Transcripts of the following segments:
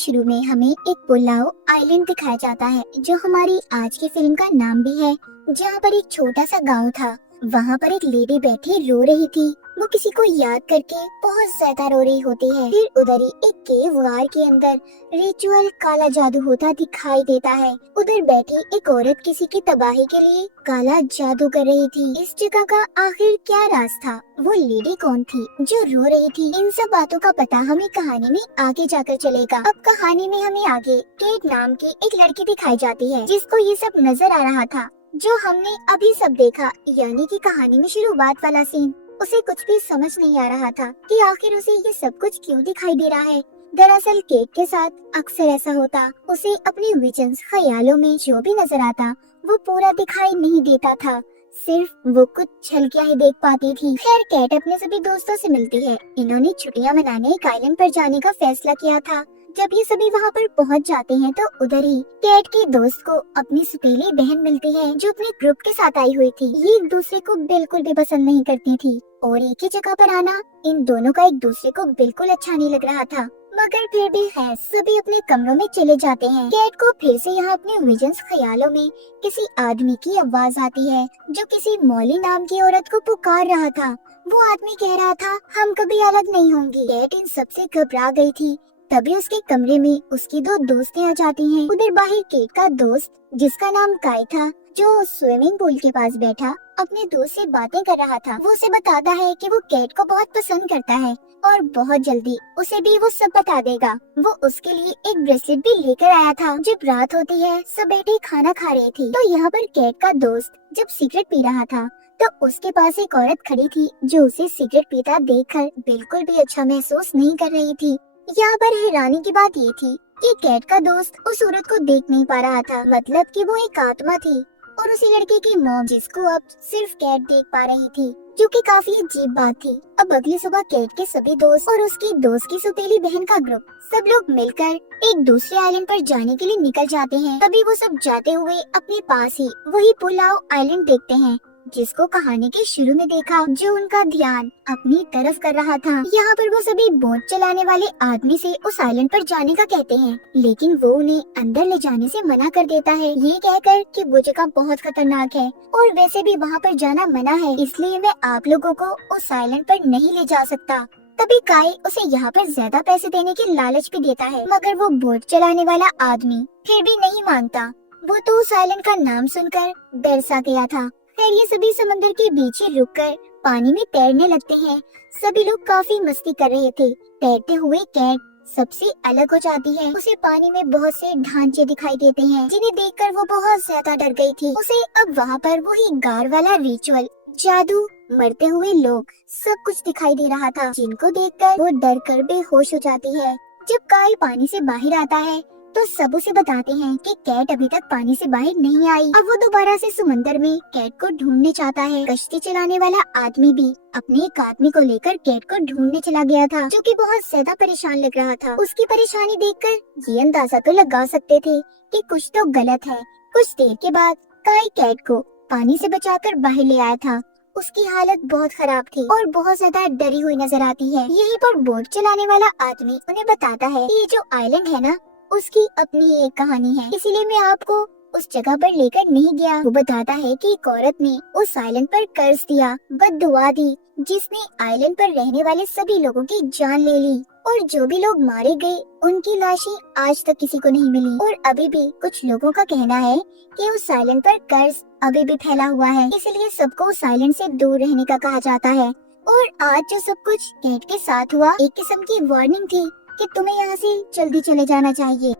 शुरू में हमें एक पुलाव आइलैंड दिखाया जाता है, जो हमारी आज की फिल्म का नाम भी है। जहाँ पर एक छोटा सा गांव था। वहाँ पर एक लेडी बैठी रो रही थी। वो किसी को याद करके बहुत ज्यादा रो रही होती है। फिर उधर ही एक केव वार के अंदर रिचुअल काला जादू होता दिखाई देता है। उधर बैठी एक औरत किसी की तबाही के लिए काला जादू कर रही थी। इस जगह का आखिर क्या राज था? वो लेडी कौन थी जो रो रही थी? इन सब बातों का पता हमें कहानी में आगे जाकर चलेगा। अब कहानी में हमें आगे केट नाम की एक लड़की दिखाई जाती है, जिसको ये सब नजर आ रहा था जो हमने अभी सब देखा, यानी कि कहानी में शुरुआत वाला सीन। उसे कुछ भी समझ नहीं आ रहा था कि आखिर उसे ये सब कुछ क्यों दिखाई दे रहा है। दरअसल केट के साथ अक्सर ऐसा होता। उसे अपने विजन्स ख्यालों में जो भी नजर आता वो पूरा दिखाई नहीं देता था, सिर्फ वो कुछ झलकियां ही देख पाती थी। खैर, केट अपने सभी दोस्तों से मिलती है। इन्होंने छुट्टियां मनाने एक आइलैंड पर जाने का फैसला किया था। जब ये सभी वहाँ पर पहुँच जाते हैं तो उधर ही केट की दोस्त को अपनी सौतेली बहन मिलती है, जो अपने ग्रुप के साथ आई हुई थी। ये एक दूसरे को बिल्कुल भी पसंद नहीं करती थी और एक ही जगह पर आना इन दोनों का एक दूसरे को बिल्कुल अच्छा नहीं लग रहा था। मगर फिर भी है, सभी अपने कमरों में चले जाते हैं। केट को फिर से यहाँ अपने विजन्स ख्यालों में किसी आदमी की आवाज आती है, जो किसी मौली नाम की औरत को पुकार रहा था। वो आदमी कह रहा था, हम कभी अलग नहीं होंगे। केट इन सबसे घबरा गई थी। तभी उसके कमरे में उसकी दो दोस्तें आ जाती हैं। उधर बाहर केट का दोस्त, जिसका नाम काई था, जो स्विमिंग पूल के पास बैठा अपने दोस्त से बातें कर रहा था, वो उसे बताता है कि वो केट को बहुत पसंद करता है और बहुत जल्दी उसे भी वो सब बता देगा। वो उसके लिए एक ब्रेसलेट भी लेकर आया था। जब रात होती है, सब बैठे खाना खा रही थी, तो यहाँ पर केट का दोस्त जब सिगरेट पी रहा था तो उसके पास एक औरत खड़ी थी, जो उसे सिगरेट पीता देखकर बिल्कुल भी अच्छा महसूस नहीं कर रही थी। यहाँ पर हैरानी की बात ये थी कि केट का दोस्त उस औरत को देख नहीं पा रहा था, मतलब कि वो एक आत्मा थी और उसी लड़के की मॉम, जिसको अब सिर्फ केट देख पा रही थी, जो कि काफी अजीब बात थी। अब अगली सुबह केट के सभी दोस्त और उसकी दोस्त की सौतेली बहन का ग्रुप, सब लोग मिलकर एक दूसरे आइलैंड पर जाने के लिए निकल जाते हैं। तभी वो सब जाते हुए अपने पास ही वही पुलाव आइलैंड देखते हैं, जिसको कहानी के शुरू में देखा, जो उनका ध्यान अपनी तरफ कर रहा था। यहाँ पर वो सभी बोट चलाने वाले आदमी से उस आइलैंड पर जाने का कहते हैं, लेकिन वो उन्हें अंदर ले जाने से मना कर देता है, ये कहकर कि वो जगह बहुत खतरनाक है और वैसे भी वहाँ पर जाना मना है, इसलिए मैं आप लोगों को उस आइलैंड पर नहीं ले जा सकता। तभी काई उसे यहाँ पर ज्यादा पैसे देने की लालच भी देता है, मगर वो बोट चलाने वाला आदमी फिर भी नहीं मानता। वो तो उस आइलैंड का नाम सुनकर डर सा गया था। खैर, ये सभी समंदर के बीच ही रुककर पानी में तैरने लगते हैं। सभी लोग काफी मस्ती कर रहे थे। तैरते हुए केट सबसे अलग हो जाती है। उसे पानी में बहुत से ढांचे दिखाई देते हैं, जिन्हें देखकर वो बहुत ज्यादा डर गई थी। उसे अब वहाँ पर वही गार वाला रिचुअल, जादू, मरते हुए लोग, सब कुछ दिखाई दे रहा था, जिनको देखकर वो डर कर बेहोश हो जाती है। जब काई पानी से बाहर आता है तो सब उसे बताते हैं कि केट अभी तक पानी से बाहर नहीं आई। अब वो दोबारा से समंदर में केट को ढूंढने चाहता है। कश्ती चलाने वाला आदमी भी अपने एक आदमी को लेकर केट को ढूंढने चला गया था, जो कि बहुत ज्यादा परेशान लग रहा था। उसकी परेशानी देखकर ये अंदाजा तो लगा सकते थे कि कुछ तो गलत है। कुछ देर के बाद काई केट को पानी से बचाकर बाहर ले आया था। उसकी हालत बहुत खराब थी और बहुत ज्यादा डरी हुई नजर आती है। यहीं पर बोट चलाने वाला आदमी उन्हें बताता है कि ये जो आइलैंड है ना, उसकी अपनी एक कहानी है, इसीलिए मैं आपको उस जगह पर लेकर नहीं गया। वो बताता है कि एक औरत ने उस आइलैंड पर कर्ज दिया, बद्दुआ दी, जिसने आइलैंड पर रहने वाले सभी लोगों की जान ले ली और जो भी लोग मारे गए उनकी लाशें आज तक किसी को नहीं मिली। और अभी भी कुछ लोगों का कहना है कि उस आइलैंड पर कर्ज अभी भी फैला हुआ है, इसलिए सबको उस आइलैंड से दूर रहने का कहा जाता है। और आज जो सब कुछ केट के साथ हुआ, एक किस्म की वार्निंग थी कि तुम्हें यहाँ से जल्दी चले जाना चाहिए।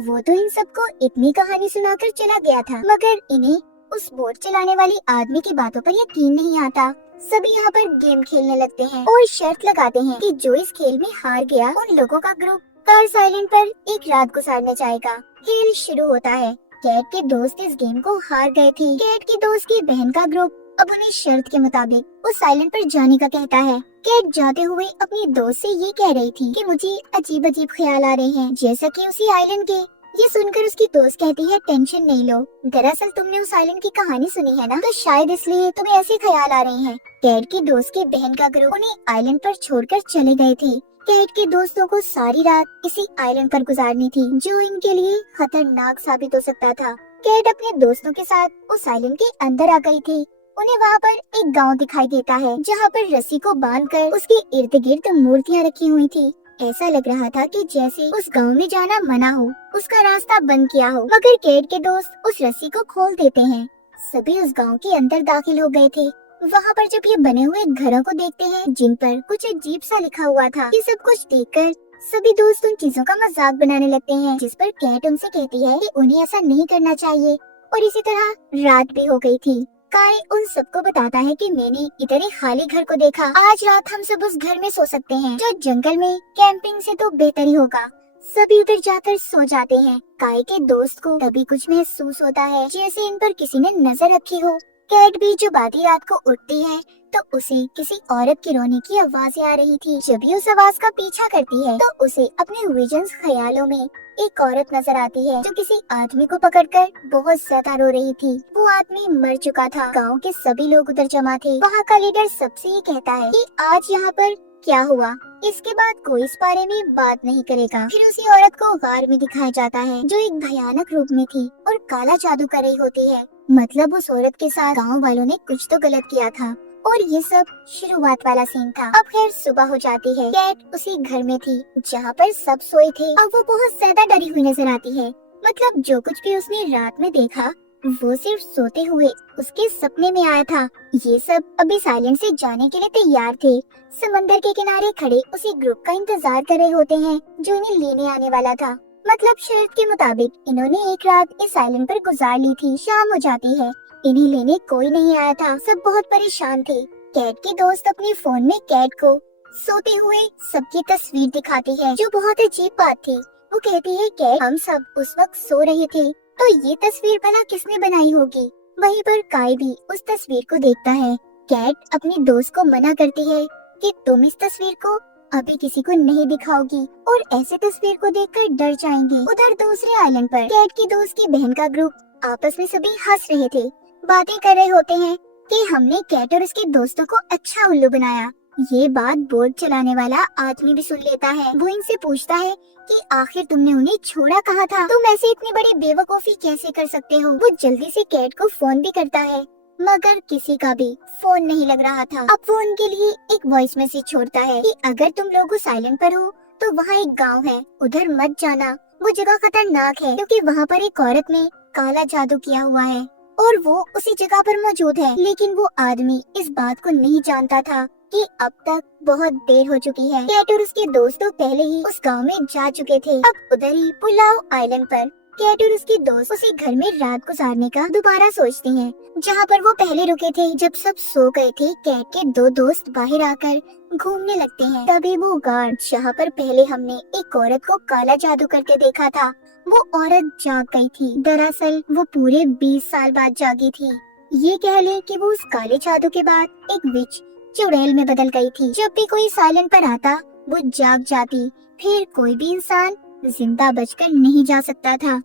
वो तो इन सबको इतनी कहानी सुनाकर चला गया था, मगर इन्हें उस बोट चलाने वाले आदमी की बातों पर यकीन नहीं आता। सभी यहाँ पर गेम खेलने लगते हैं और शर्त लगाते हैं कि जो इस खेल में हार गया, उन लोगों का ग्रुप कार्स आइलैंड पर एक रात गुजारने जाएगा। खेल शुरू होता है। केट के दोस्त इस गेम को हार गए थे। केट की दोस्त की बहन का ग्रुप अब उन्हें शर्त के मुताबिक उस आइलैंड पर जाने का कहता है। केट जाते हुए अपनी दोस्त से ये कह रही थी कि मुझे अजीब अजीब ख्याल आ रहे हैं, जैसा कि उसी आइलैंड के। ये सुनकर उसकी दोस्त कहती है, टेंशन नहीं लो, दरअसल तुमने उस आइलैंड की कहानी सुनी है ना, तो शायद इसलिए तुम्हें ऐसे ख्याल आ रहे हैं। केट की दोस्त की बहन का ग्रुप उन्हें आइलैंड पर छोड़कर चले गए थे। कैट के दोस्तों को सारी रात इसी आइलैंड पर गुजारनी थी, जो इनके लिए खतरनाक साबित हो सकता था। कैट अपने दोस्तों के साथ उस आइलैंड के अंदर आ गई थी। उन्हें वहाँ पर एक गांव दिखाई देता है, जहाँ पर रस्सी को बांधकर उसके इर्द गिर्द मूर्तियाँ रखी हुई थी। ऐसा लग रहा था कि जैसे उस गांव में जाना मना हो, उसका रास्ता बंद किया हो। मगर कैट के दोस्त उस रस्सी को खोल देते हैं। सभी उस गांव के अंदर दाखिल हो गए थे। वहाँ पर जब ये बने हुए घरों को देखते हैं, जिन पर कुछ अजीब सा लिखा हुआ था, ये सब कुछ देखकर सभी दोस्त उन चीजों का मजाक बनाने लगते हैं, जिस पर कैट उनसे कहती है कि उन्हें ऐसा नहीं करना चाहिए। और इसी तरह रात भी हो गई थी। काय उन सबको बताता है कि मैंने इधर एक खाली घर को देखा। आज रात हम सब उस घर में सो सकते हैं, जो जंगल में कैंपिंग से तो बेहतर ही होगा। सभी उधर जाकर सो जाते हैं। काय के दोस्त को तभी कुछ महसूस होता है, जैसे इन पर किसी ने नजर रखी हो। कैट भी जब आधी रात को उठती है, तो उसे किसी औरत की रोने की आवाजें आ रही थी। जब भी उस आवाज का पीछा करती है, तो उसे अपने विजन्स ख्यालों में एक औरत नजर आती है, जो किसी आदमी को पकड़कर बहुत ज्यादा रो रही थी। वो आदमी मर चुका था। गांव के सभी लोग उधर जमा थे। वहाँ का लीडर सबसे ये कहता है कि आज यहाँ पर क्या हुआ, इसके बाद कोई इस बारे में बात नहीं करेगा। फिर उसी औरत को गार में दिखाया जाता है, जो एक भयानक रूप में थी और काला जादू कर रही होती है। मतलब उस औरत के साथ गांव वालों ने कुछ तो गलत किया था। और ये सब शुरुआत वाला सीन था। अब खैर सुबह हो जाती है। कैट उसी घर में थी जहाँ पर सब सोए थे। अब वो बहुत ज्यादा डरी हुई नजर आती है। मतलब जो कुछ भी उसने रात में देखा, वो सिर्फ सोते हुए उसके सपने में आया था। ये सब अभी साइलेंट से जाने के लिए तैयार थे। समंदर के किनारे खड़े उसी ग्रुप का इंतजार कर रहे होते हैं, जो इन्हें लेने आने वाला था। मतलब शर्त के मुताबिक इन्होंने एक रात इस आइलैंड पर गुजार ली थी। शाम हो जाती है। इन्हें लेने कोई नहीं आया था। सब बहुत परेशान थे। कैट के दोस्त अपने फोन में कैट को सोते हुए सबकी तस्वीर दिखाती है, जो बहुत अजीब बात थी। वो कहती है कैट, हम सब उस वक्त सो रहे थे, तो ये तस्वीर भला किसने बनाई होगी। वहीं पर काय भी उस तस्वीर को देखता है। कैट अपने दोस्त को मना करती है कि तुम इस तस्वीर को अभी किसी को नहीं दिखाओगी, और ऐसे तस्वीर को देखकर डर जाएंगे। उधर दूसरे आइलैंड पर कैट की दोस्त की बहन का ग्रुप आपस में सभी हंस रहे थे, बातें कर रहे होते हैं कि हमने कैट और उसके दोस्तों को अच्छा उल्लू बनाया। ये बात बोट चलाने वाला आदमी भी सुन लेता है। वो इनसे पूछता है कि आखिर तुमने उन्हें छोड़ा कहाँ था? तुम ऐसे इतनी बड़ी बेवकूफी कैसे कर सकते हो? वो जल्दी से कैट को फोन भी करता है, मगर किसी का भी फोन नहीं लग रहा था। अब वो उनके लिए एक वॉइस मैसेज छोड़ता है कि अगर तुम लोग उस आइलैंड पर हो, तो वहाँ एक गाँव है, उधर मत जाना। वो जगह खतरनाक है, क्योंकि वहाँ पर एक औरत ने काला जादू किया हुआ है और वो उसी जगह पर मौजूद है। लेकिन वो आदमी इस बात को नहीं जानता था कि अब तक बहुत देर हो चुकी है। कैट और उसके दोस्त तो पहले ही उस गांव में जा चुके थे। अब उधर ही पुलाव आइलैंड पर कैट और उसके दोस्त उसी घर में रात गुजारने का दोबारा सोचते हैं, जहाँ पर वो पहले रुके थे। जब सब सो गए थे, कैट के दो दोस्त बाहर आकर घूमने लगते हैं। तभी वो गार्ड, जहाँ पर पहले हमने एक औरत को काला जादू करके देखा था, वो औरत जाग गई थी। दरअसल वो पूरे 20 साल बाद जागी थी। ये कह ले कि वो उस काले जादू के बाद एक विच चुड़ैल में बदल गई थी। जब भी कोई साइलेंट पर आता, वो जाग जाती। फिर कोई भी इंसान जिंदा बचकर नहीं जा सकता था।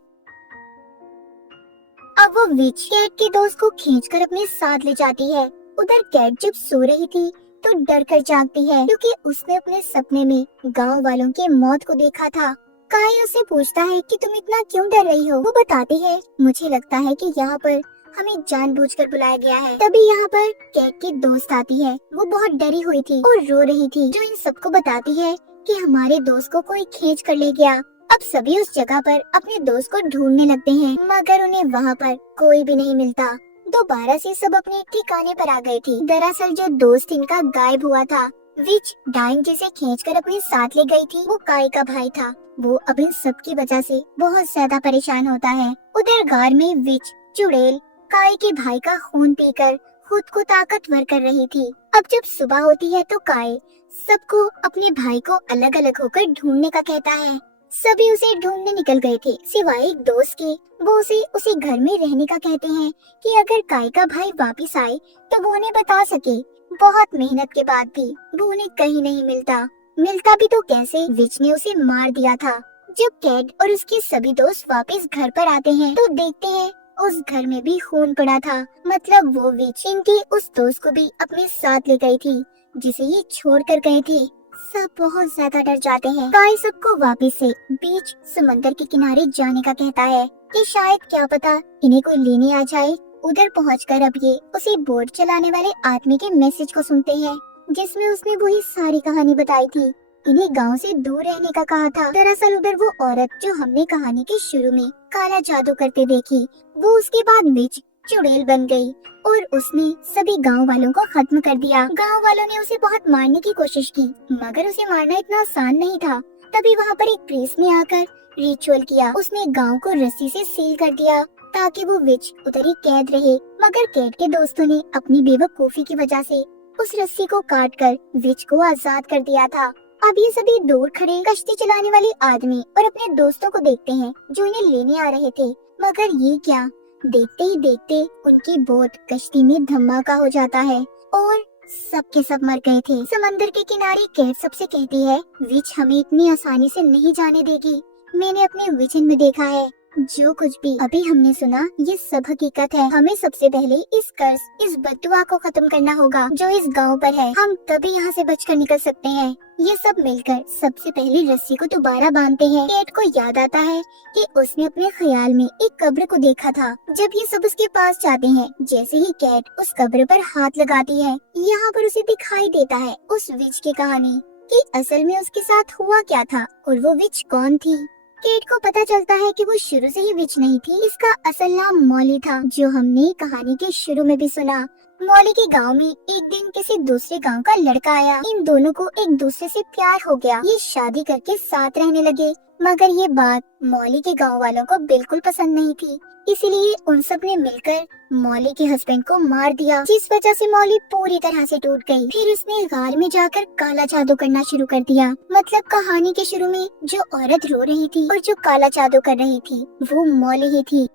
अब वो विच कैट के दोस्त को खींचकर अपने साथ ले जाती है। उधर कैट जब सो रही थी, तो डर कर जागती है, क्योंकि उसने अपने सपने में गांव वालों की मौत को देखा था। काय उससे पूछता है कि तुम इतना क्यों डर रही हो? वो बताती है, मुझे लगता है कि यहाँ पर हमें जानबूझकर बुलाया गया है। तभी यहाँ पर कैट की दोस्त आती है। वो बहुत डरी हुई थी और रो रही थी, जो इन सबको बताती है कि हमारे दोस्त को कोई खींच कर ले गया। अब सभी उस जगह पर अपने दोस्त को ढूंढने लगते हैं, मगर उन्हें वहाँ पर कोई भी नहीं मिलता। दोबारा से सब अपने ठिकाने पर आ गए थे। दरअसल जो दोस्त इनका गायब हुआ था, विच डाइन जिसे खींचकर अपने साथ ले गई थी, वो काय का भाई था। वो अब इन सब की वजह से बहुत ज्यादा परेशान होता है। उधर गार में विच चुड़ैल काय के भाई का खून पीकर खुद को ताकतवर कर रही थी। अब जब सुबह होती है, तो काय सबको अपने भाई को अलग अलग होकर ढूंढने का कहता है। सभी उसे ढूंढने निकल गए थे, सिवाय एक दोस्त के। वो उसे उसी घर में रहने का कहते हैं कि अगर काय का भाई वापिस आए, तो वो उन्हें बता सके। बहुत मेहनत के बाद भी वो उन्हें कहीं नहीं मिलता भी तो कैसे? विच ने उसे मार दिया था। जब कैट और उसके सभी दोस्त वापस घर पर आते हैं, तो देखते हैं उस घर में भी खून पड़ा था। मतलब वो विच इनके उस दोस्त को भी अपने साथ ले गई थी, जिसे ये छोड़ कर गए थे। सब बहुत ज्यादा डर जाते हैं। काई सबको वापस से बीच समंदर के किनारे जाने का कहता है कि शायद क्या पता इन्हें कोई लेने आ जाए। उधर पहुंचकर अब ये उसी बोट चलाने वाले आदमी के मैसेज को सुनते हैं, जिसमें उसने वही सारी कहानी बताई थी। इन्हें गांव से दूर रहने का कहा था। दरअसल उधर वो औरत जो हमने कहानी के शुरू में काला जादू करते देखी, वो उसके बाद विच चुड़ैल बन गई और उसने सभी गांव वालों को खत्म कर दिया। गांव वालों ने उसे बहुत मारने की कोशिश की, मगर उसे मारना इतना आसान नहीं था। तभी वहाँ पर एक प्रीस्ट ने आकर रिचुअल किया। उसने गांव को रस्सी से सील कर दिया ताकि वो विच उधर ही कैद रहे। मगर कैट के दोस्तों ने अपनी बेवकूफी की वजह से उस रस्सी को काटकर विच को आजाद कर दिया था। अब ये सभी दूर खड़े कश्ती चलाने वाले आदमी और अपने दोस्तों को देखते हैं जो इन्हें लेने आ रहे थे। मगर ये क्या, देखते ही देखते उनकी बोट कश्ती में धमाका हो जाता है और सब के सब मर गए थे। समंदर के किनारे कैट सबसे कहती है, विच हमें इतनी आसानी से नहीं जाने देगी। मैंने अपने विजन में देखा है, जो कुछ भी अभी हमने सुना ये सब हकीकत है। हमें सबसे पहले इस कर्ज, इस बददुआ को खत्म करना होगा जो इस गांव पर है। हम तभी यहाँ से बचकर निकल सकते हैं। ये सब मिलकर सबसे पहले रस्सी को दोबारा बांधते हैं। कैट को याद आता है कि उसने अपने ख्याल में एक कब्र को देखा था। जब ये सब उसके पास जाते हैं, जैसे ही कैट उस कब्र पर हाथ लगाती है, यहाँ पर उसे दिखाई देता है उस विच की कहानी कि असल में उसके साथ हुआ क्या था और वो विच कौन थी। केट को पता चलता है कि वो शुरू से ही विच नहीं थी। इसका असल नाम मॉली था, जो हमने कहानी के शुरू में भी सुना। मॉली के गांव में एक दिन किसी दूसरे गांव का लड़का आया। इन दोनों को एक दूसरे से प्यार हो गया। ये शादी करके साथ रहने लगे, मगर ये बात मॉली के गांव वालों को बिल्कुल पसंद नहीं थी। इसीलिए उन सब ने मिलकर मॉली के हस्बैंड को मार दिया, जिस वजह से मॉली पूरी तरह से टूट गई। फिर उसने गार में जाकर काला जादू करना शुरू कर दिया। मतलब कहानी के शुरू में जो औरत रो रही थी और जो काला जादू कर रही थी वो मॉली ही थी।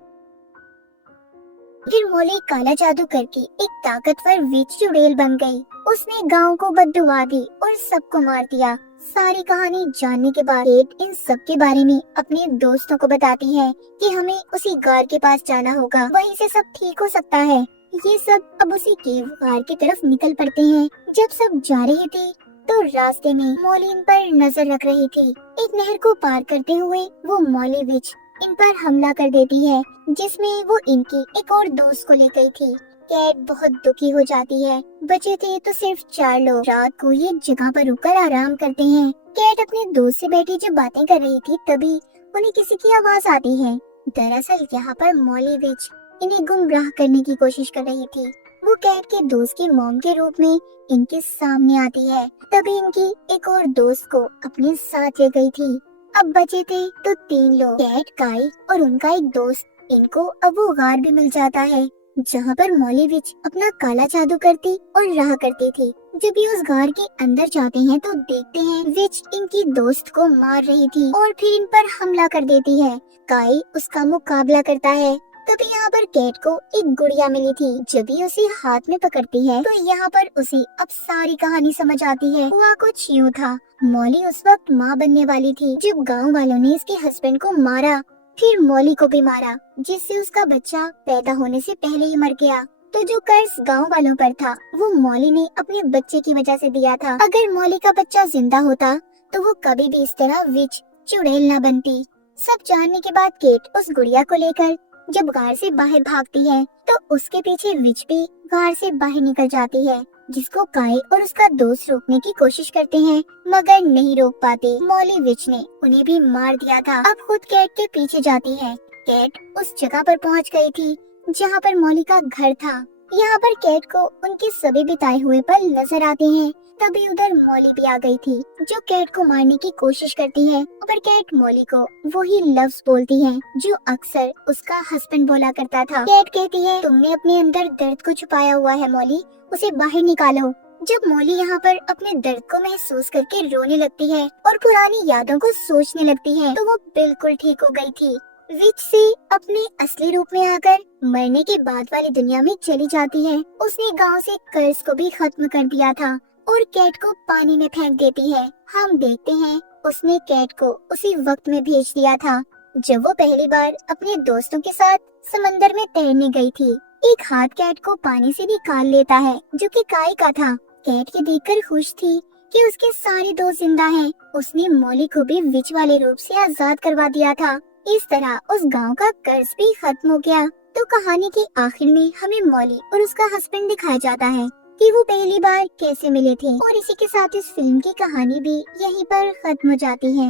फिर मॉली काला जादू करके एक ताकतवर विच चुड़ैल बन गई। उसने गांव को बददुआ दी और सबको मार दिया। सारी कहानी जानने के बाद केट इन सब के बारे में अपने दोस्तों को बताती है कि हमें उसी गार के पास जाना होगा, वहीं से सब ठीक हो सकता है। ये सब अब उसी केव गार की तरफ निकल पड़ते हैं। जब सब जा रहे थे तो रास्ते में मॉली इन पर नजर रख रही थी। एक नहर को पार करते हुए वो मॉली विच इन पर हमला कर देती है, जिसमें वो इनकी एक और दोस्त को ले गई थी। कैट बहुत दुखी हो जाती है। बचे थे तो सिर्फ 4 लोग। रात को ये जगह पर रुककर आराम करते हैं। कैट अपने दोस्त से बैठी जब बातें कर रही थी, तभी उन्हें किसी की आवाज आती है। दरअसल यहाँ पर मॉली विच इन्हें गुमराह करने की कोशिश कर रही थी। वो कैट के दोस्त की मॉम के रूप में इनके सामने आती है। तभी इनकी एक और दोस्त को अपने साथ ले गई थी। अब बचे थे तो 3 लोग, कैट, काई और उनका एक दोस्त। इनको अब वो गार भी मिल जाता है जहाँ पर मॉली विच अपना काला जादू करती और रहा करती थी। जब ये उस गार के अंदर जाते हैं तो देखते हैं विच इनकी दोस्त को मार रही थी और फिर इन पर हमला कर देती है। काई उसका मुकाबला करता है। तभी यहाँ पर कैट को एक गुड़िया मिली थी। जब ये उसे हाथ में पकड़ती है तो यहाँ पर उसे अब सारी कहानी समझ आती है। हुआ कुछ यूँ था, मॉली उस वक्त माँ बनने वाली थी जब गाँव वालों ने इसके हस्बैंड को मारा, फिर मॉली को भी मारा, जिससे उसका बच्चा पैदा होने से पहले ही मर गया। तो जो कर्ज गांव वालों पर था वो मॉली ने अपने बच्चे की वजह से दिया था। अगर मॉली का बच्चा जिंदा होता तो वो कभी भी इस तरह विच चुड़ैल न बनती। सब जानने के बाद केट उस गुड़िया को लेकर जब गार से बाहर भागती है तो उसके पीछे विच भी गार से बाहर निकल जाती है, जिसको काई और उसका दोस्त रोकने की कोशिश करते हैं मगर नहीं रोक पाते। मॉली विच ने उन्हें भी मार दिया था। अब खुद कैट के पीछे जाती है। कैट उस जगह पर पहुंच गई थी जहां पर मॉली का घर था। यहाँ पर कैट को उनके सभी बिताए हुए पल नजर आते हैं। तभी उधर मॉली भी आ गई थी जो कैट को मारने की कोशिश करती है, पर कैट मॉली को वही लफ्ज बोलती है जो अक्सर उसका हस्बैंड बोला करता था। कैट कहती है, तुमने अपने अंदर दर्द को छुपाया हुआ है मॉली, उसे बाहर निकालो। जब मॉली यहाँ पर अपने दर्द को महसूस करके रोने लगती है और पुरानी यादों को सोचने लगती है तो वो बिल्कुल ठीक हो गई थी। विच से अपने असली रूप में आकर मरने के बाद वाली दुनिया में चली जाती है। उसने गांव से कर्ज को भी खत्म कर दिया था और कैट को पानी में फेंक देती है। हम देखते हैं उसने कैट को उसी वक्त में भेज दिया था जब वो पहली बार अपने दोस्तों के साथ समंदर में तैरने गई थी। एक हाथ कैट को पानी से निकाल लेता है जो कि काई का था। कैट ये देखकर खुश थी कि उसके सारे दोस्त जिंदा हैं। उसने मॉली को भी विच वाले रूप से आजाद करवा दिया था। इस तरह उस गांव का कर्ज भी खत्म हो गया। तो कहानी के आखिर में हमें मॉली और उसका हस्बैंड दिखाया जाता है कि वो पहली बार कैसे मिले थे। और इसी के साथ इस फिल्म की कहानी भी यहीं पर खत्म हो जाती है।